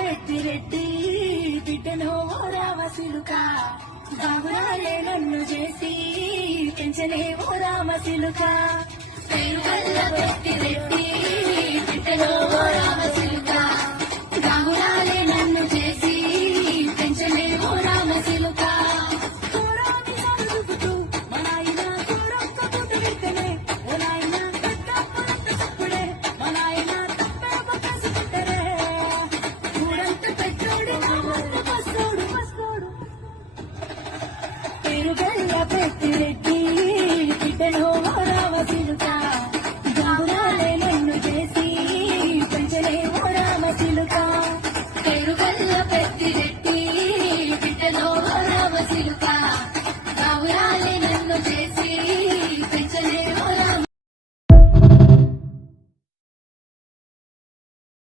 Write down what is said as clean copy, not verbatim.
పెట్టి రెడ్డి బిడ్డలో రామసిలుక బాబురాలే నన్ను చేసి పెంచలేమో రామసిలుక పేరు వల్ల పెట్టి రెడ్డి బిడ్డలో రామసిలుక